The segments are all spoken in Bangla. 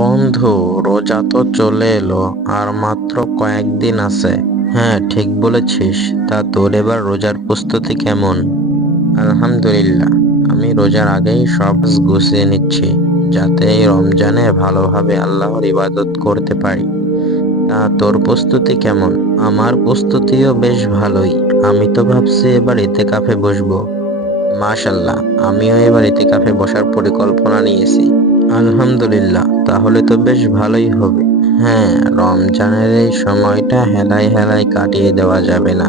বন্ধু, রোজা তো চলে এলো, আর মাত্র কয়েকদিন আছে। হ্যাঁ, ঠিক বলেছিস। তা তোর এবার রোজার প্রস্তুতি কেমন? আলহামদুলিল্লাহ, আমি রোজার আগেই সব গুছিয়ে নিচ্ছি, যাতে এই রমজানে ভালোভাবে আল্লাহর ইবাদত করতে পারি। তা তোর প্রস্তুতি কেমন? আমার প্রস্তুতিও বেশ ভালোই। আমি তো ভাবছি এবার ইতিকাফে বসবো। মাশাল্লাহ, আমিও এবার ইতিকাফে বসার পরিকল্পনা নিয়েছি। আলহামদুলিল্লাহ, তাহলে তো বেশ ভালোই হবে। হ্যাঁ, রমজানের এই সময়টা হেলায় হেলায় কাটিয়ে দেওয়া যাবে না।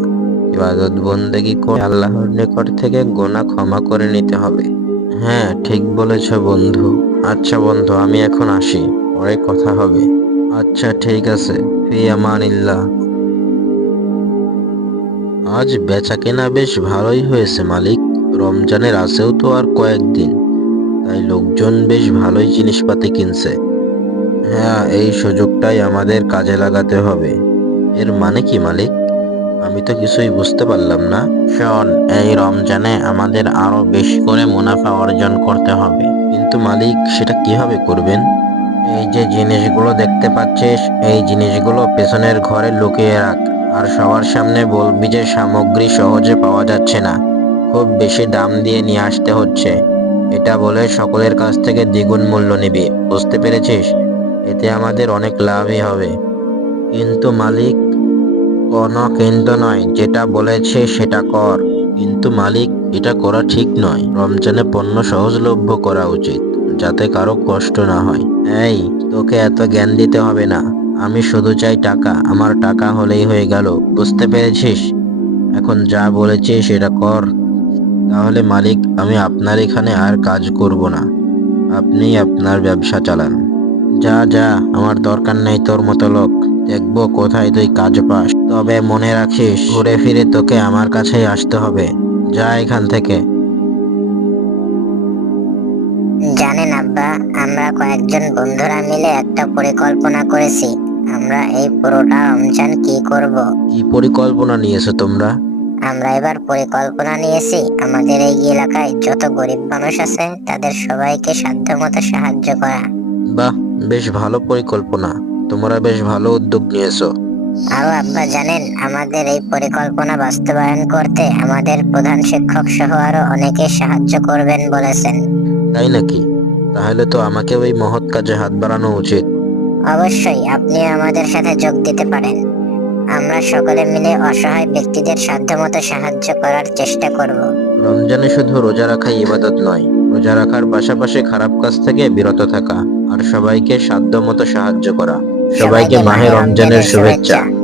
ইবাদত বন্দেগী করে আল্লাহর নিকট থেকে গুনাহ ক্ষমা করে নিতে হবে। হ্যাঁ, ঠিক বলেছ বন্ধু। আচ্ছা বন্ধু, আমি এখন আসি, পরে কথা হবে। আচ্ছা, ঠিক আছে। ফি আমানিল্লাহ। আজ বেচাকেনা বেশ ভালোই হয়েছে মালিক। রমজানের আছেও তো আর কয়েকদিন, তাই লোকজন বেশ ভালোই জিনিসপাতি কিনছে। হ্যাঁ, এই সুযোগটাই আমাদের কাজে লাগাতে হবে। এর মানে কি মালিক? আমি তো কিছুই বুঝতে পারলাম না। শোন, এই রমজানে আমাদের আরো বেশি করে মুনাফা অর্জন করতে হবে। কিন্তু মালিক, সেটা কিভাবে করবেন? এই যে জিনিসগুলো দেখতে পাচ্ছিস, এই জিনিসগুলো পেছনের ঘরে লুকিয়ে রাখ। আর সবার সামনে বলবি যে সামগ্রী সহজে পাওয়া যাচ্ছে না, খুব বেশি দাম দিয়ে নিয়ে আসতে হচ্ছে। এটা বলে সকলের কাছ থেকে দ্বিগুণ মূল্য নিবি, বুঝতে পেরেছিস? এতে আমাদের অনেক লাভই হবে। কিন্তু মালিক, কোনো কিন্তু নয়, যেটা বলেছে সেটা কর। কিন্তু মালিক, এটা করা ঠিক নয়। রমজানে পণ্য সহজলভ্য করা উচিত, যাতে কারো কষ্ট না হয়। এই, তোকে এত জ্ঞান দিতে হবে না। আমি শুধু চাই টাকা, আমার টাকা হলেই হয়ে গেল, বুঝতে পেরেছিস? এখন যা বলেছি সেটা কর। তাহলে মালিক, আমি আপনার এখানে আর কাজ করব না। আপনি আপনার ব্যবসা চালান। যা যা, আমার দরকার নেই তোর মতো লোক। দেখবো কোথায় তুই কাজ পাস। তবে মনে রাখিস, ঘুরে ফিরে তোকে আমার কাছেই আসতে হবে। যা এখান থেকে। জানেন আব্বা, আমরা কয়েকজন বন্ধুরা মিলে একটা পরিকল্পনা করেছি। আমরা এই পুরোটা রমজান কি করব। কি পরিকল্পনা নিয়েছো তোমরা? আমরা এবার পরিকল্পনা নিয়েছি, আমাদের এই এলাকায় যত গরিব মানুষ আছে তাদের সবাইকে সাধ্যমতো সাহায্য করা। বাহ, বেশ ভালো পরিকল্পনা। তোমরা বেশ ভালো উদ্যোগ নিয়েছো। আরো আব্বা জানেন, আমাদের এই পরিকল্পনা বাস্তবায়ন করতে আমাদের প্রধান শিক্ষক সহ আরো অনেকে সাহায্য করবেন বলেছেন। তাই নাকি? তাহলে তো আমাকে ওই মহৎ কাজে হাত বাড়ানো উচিত। অবশ্যই আপনি আমাদের সাথে যোগ দিতে পারেন। আমরা সকলে মিলে অসহায় ব্যক্তিদের সাধ্যমতো সাহায্য করার চেষ্টা করব। রমজানে শুধু রোজা রাখাই ইবাদত নয়, রোজা রাখার পাশাপাশি খারাপ কাজ থেকে বিরত থাকা আর সবাইকে সাধ্যমতো সাহায্য করা। সবাইকে সবাইকে মাহে মাহে রমজানের রমজানের শুভেচ্ছা। শুভেচ্ছা।